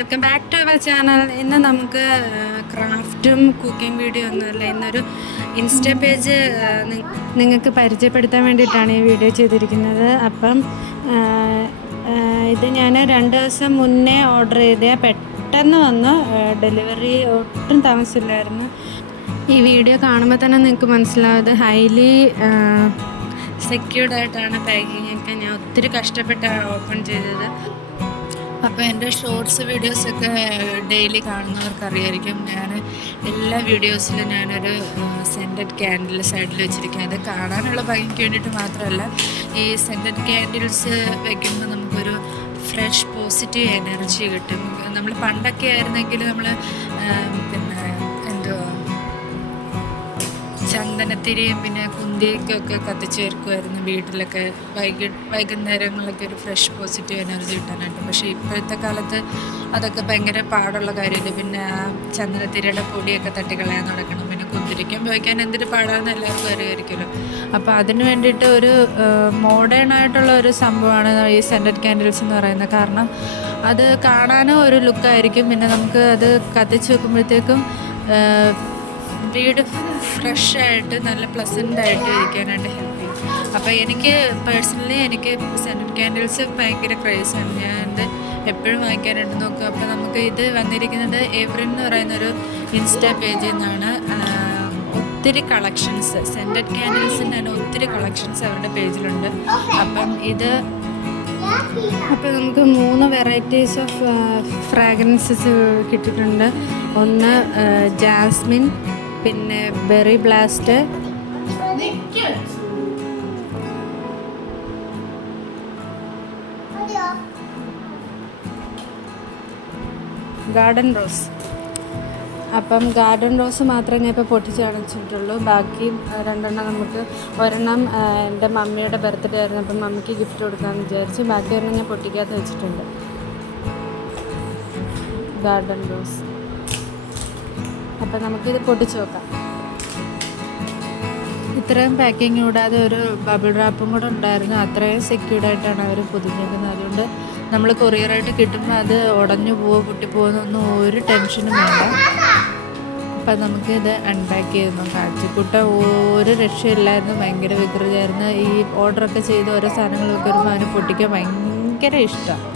Welcome back to our channel. ഇന്ന് നമുക്ക് ക്രാഫ്റ്റും cooking video ഒന്നുമല്ല, ഇന്നൊരു ഇൻസ്റ്റാ പേജ് നിങ്ങൾക്ക് പരിചയപ്പെടുത്താൻ വേണ്ടിയിട്ടാണ് ഈ വീഡിയോ ചെയ്തിരിക്കുന്നത്. അപ്പം ഇത് ഞാൻ 2 ദിവസം മുന്നേ ഓർഡർ ചെയ്ത, പെട്ടെന്ന് വന്നു. ഡെലിവറി ഒട്ടും താമസമില്ലായിരുന്നു. ഈ വീഡിയോ കാണുമ്പോൾ തന്നെ നിങ്ങൾക്ക് മനസ്സിലാവും ഇത് ഹൈലി സെക്യൂർഡായിട്ടാണ് പാക്കിംഗ് ഒക്കെ. ഞാൻ ഒത്തിരി കഷ്ടപ്പെട്ടാണ് ഓപ്പൺ ചെയ്തത്. അപ്പോൾ എൻ്റെ ഷോർട്സ് വീഡിയോസൊക്കെ ഡെയിലി കാണുന്നവർക്ക് അറിയായിരിക്കും, ഞാൻ എല്ലാ വീഡിയോസിലും ഞാനൊരു സെൻറ്റഡ് ക്യാൻഡിൽ സൈഡിൽ വെച്ചിരിക്കും. അത് കാണാനുള്ള ഭംഗിക്ക് വേണ്ടിയിട്ട് മാത്രമല്ല, ഈ സെൻറ്റഡ് ക്യാൻഡിൽസ് വയ്ക്കുമ്പോൾ നമുക്കൊരു ഫ്രഷ് പോസിറ്റീവ് എനർജി കിട്ടും. നമ്മൾ പണ്ടൊക്കെ ആയിരുന്നെങ്കിൽ നമ്മൾ പിന്നെ എന്തുവാ ചന്ദനത്തിരിയും പിന്നെ കുന്തിയൊക്കെ കത്തിച്ച് ചേർക്കുമായിരുന്നു വീട്ടിലൊക്കെ. വൈകുന്നേരങ്ങളിലൊക്കെ ഒരു ഫ്രഷ് പോസിറ്റീവ് എനർജി കിട്ടാനായിട്ട്. പക്ഷേ ഇപ്പോഴത്തെ കാലത്ത് അതൊക്കെ ഭയങ്കര പാടുള്ള കാര്യമില്ല. പിന്നെ ആ ചന്ദനത്തിരിയുടെ പൊടിയൊക്കെ തട്ടിക്കളയാൻ നടക്കണം. പിന്നെ കുന്തിരിക്കം ഉപയോഗിക്കാൻ എന്തൊരു പാടാണെന്ന് എല്ലാവർക്കും അറിയാമായിരിക്കുമല്ലോ. അപ്പോൾ അതിന് വേണ്ടിയിട്ട് ഒരു മോഡേൺ ആയിട്ടുള്ള ഒരു സംഭവമാണ് ഈ സെൻറ്റഡ് ക്യാൻഡിൽസ് എന്ന് പറയുന്നത്. കാരണം അത് കാണാനും ഒരു ലുക്കായിരിക്കും, പിന്നെ നമുക്ക് അത് കത്തിച്ച് വെക്കുമ്പോഴത്തേക്കും വീട് ഫ്രഷായിട്ട് നല്ല പ്ലസൻ്റായിട്ട് ഇരിക്കാനായിട്ട് ഹെൽപ്പ് ചെയ്യും. അപ്പോൾ എനിക്ക് പേഴ്സണലി സെൻറ്റഡ് ക്യാൻഡിൽസ് ഭയങ്കര ക്രേസാണ്. ഞാൻ എപ്പോഴും വാങ്ങിക്കാനായിട്ട് നോക്കും. അപ്പോൾ നമുക്ക് ഇത് വന്നിരിക്കുന്നത് എവറിൻ എന്ന് പറയുന്നൊരു ഇൻസ്റ്റാ പേജിൽ നിന്നാണ്. ഒത്തിരി കളക്ഷൻസ് സെൻറ്റഡ് ക്യാൻഡിൽസിന് തന്നെ ഒത്തിരി കളക്ഷൻസ് അവരുടെ പേജിലുണ്ട്. അപ്പോൾ നമുക്ക് 3 വെറൈറ്റീസ് ഓഫ് ഫ്രാഗ്രൻസസ് കിട്ടിയിട്ടുണ്ട്. ഒന്ന് ജാസ്മിൻ, പിന്നെ ബെറി ബ്ലാസ്റ്റ്, ഗാർഡൻ റോസ്. അപ്പം ഗാർഡൻ റോസ് മാത്രമേ ഞാൻ ഇപ്പോൾ പൊട്ടിച്ച് കാണിച്ചിട്ടുള്ളൂ. ബാക്കി 2 നമുക്ക് ഒരെണ്ണം എൻ്റെ മമ്മിയുടെ ബർത്ത്ഡേ ആയിരുന്നു, അപ്പം മമ്മിക്ക് ഗിഫ്റ്റ് കൊടുക്കാമെന്ന് വിചാരിച്ചു. ബാക്കി ഒരെണ്ണം ഞാൻ പൊട്ടിക്കാത്ത വെച്ചിട്ടുണ്ട്. Garden rose. അപ്പം നമുക്കിത് പൊട്ടിച്ച് നോക്കാം. ഇത്രയും പാക്കിങ് കൂടാതെ ഒരു ബബിൾ റാപ്പും കൂടെ ഉണ്ടായിരുന്നു. അത്രയും സെക്യൂർഡായിട്ടാണ് അവർ പൊതിഞ്ഞേക്കുന്നത്. അതുകൊണ്ട് നമ്മൾ കൊറിയറായിട്ട് കിട്ടുമ്പോൾ അത് ഉടഞ്ഞു പോവോ പൊട്ടിപ്പോകുന്നൊന്നും ഒരു ടെൻഷനും വേണ്ട. അപ്പം നമുക്കിത് അൺപാക്ക് ചെയ്ത് നോക്കാം. അച്ചിക്കുട്ട ഒരു രക്ഷയില്ലായിരുന്നു, ഭയങ്കര വികൃതിയായിരുന്നു. ഈ ഓർഡറൊക്കെ ചെയ്ത് ഓരോ സാധനങ്ങളൊക്കെ വരുമ്പോൾ അതിന് പൊട്ടിക്കാൻ ഭയങ്കര ഇഷ്ടമാണ്.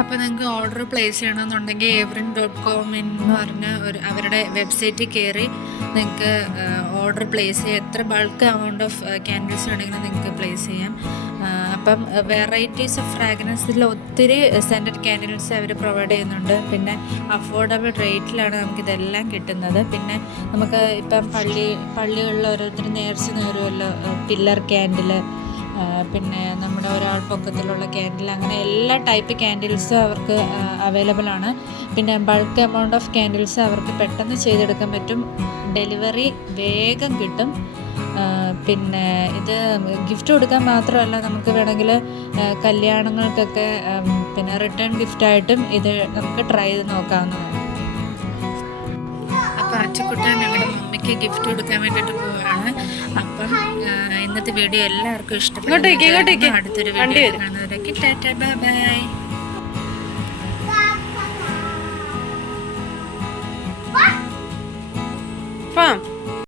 അപ്പോൾ നിങ്ങൾക്ക് ഓർഡർ പ്ലേസ് ചെയ്യണമെന്നുണ്ടെങ്കിൽ everin.com എന്ന് പറഞ്ഞ അവരുടെ വെബ്സൈറ്റിൽ കയറി നിങ്ങൾക്ക് ഓർഡർ പ്ലേസ് ചെയ്യാം. എത്ര ബൾക്ക് എമൗണ്ട് ഓഫ് ക്യാൻഡിൽസ് വേണമെങ്കിലും നിങ്ങൾക്ക് പ്ലേസ് ചെയ്യാം. അപ്പം വെറൈറ്റീസ് ഓഫ് ഫ്രാഗ്രൻസിൽ ഒത്തിരി സെൻറ്റഡ് ക്യാൻഡിൽസ് അവർ പ്രൊവൈഡ് ചെയ്യുന്നുണ്ട്. പിന്നെ അഫോർഡബിൾ റേറ്റിലാണ് നമുക്കിതെല്ലാം കിട്ടുന്നത്. പിന്നെ നമുക്ക് ഇപ്പം പള്ളികളിൽ ഓരോരുത്തർ നേർച്ച നേരുമല്ലോ, പില്ലർ ക്യാൻഡിൽ, പിന്നെ നമ്മുടെ ഒരാൾ പൊക്കത്തിലുള്ള ക്യാൻഡിൽ, അങ്ങനെ എല്ലാ ടൈപ്പ് ക്യാൻഡിൽസും അവർക്ക് അവൈലബിൾ ആണ്. പിന്നെ ബൾക്ക് എമൗണ്ട് ഓഫ് ക്യാൻഡിൽസ് അവർക്ക് പെട്ടെന്ന് ചെയ്തെടുക്കാൻ പറ്റും. ഡെലിവറി വേഗം കിട്ടും. പിന്നെ ഇത് ഗിഫ്റ്റ് കൊടുക്കാൻ മാത്രമല്ല, നമുക്ക് വേണമെങ്കിൽ കല്യാണങ്ങൾക്കൊക്കെ പിന്നെ റിട്ടേൺ ഗിഫ്റ്റായിട്ടും ഇത് നമുക്ക് ട്രൈ ചെയ്ത് നോക്കാവുന്നതാണ്. അപ്പോൾ അച്ചുക്കുട്ടൻ ഞങ്ങളുടെ മമ്മിക്ക് ഗിഫ്റ്റ് കൊടുക്കാൻ വേണ്ടിയിട്ട് പോവുകയാണ്. അപ്പം ഇന്നത്തെ വീഡിയോ എല്ലാവർക്കും ഇഷ്ടപ്പെട്ടു. അടുത്തൊരു വീഡിയോ കാണുന്നവരൊക്കെ ടാറ്റാ ബൈ ബൈ.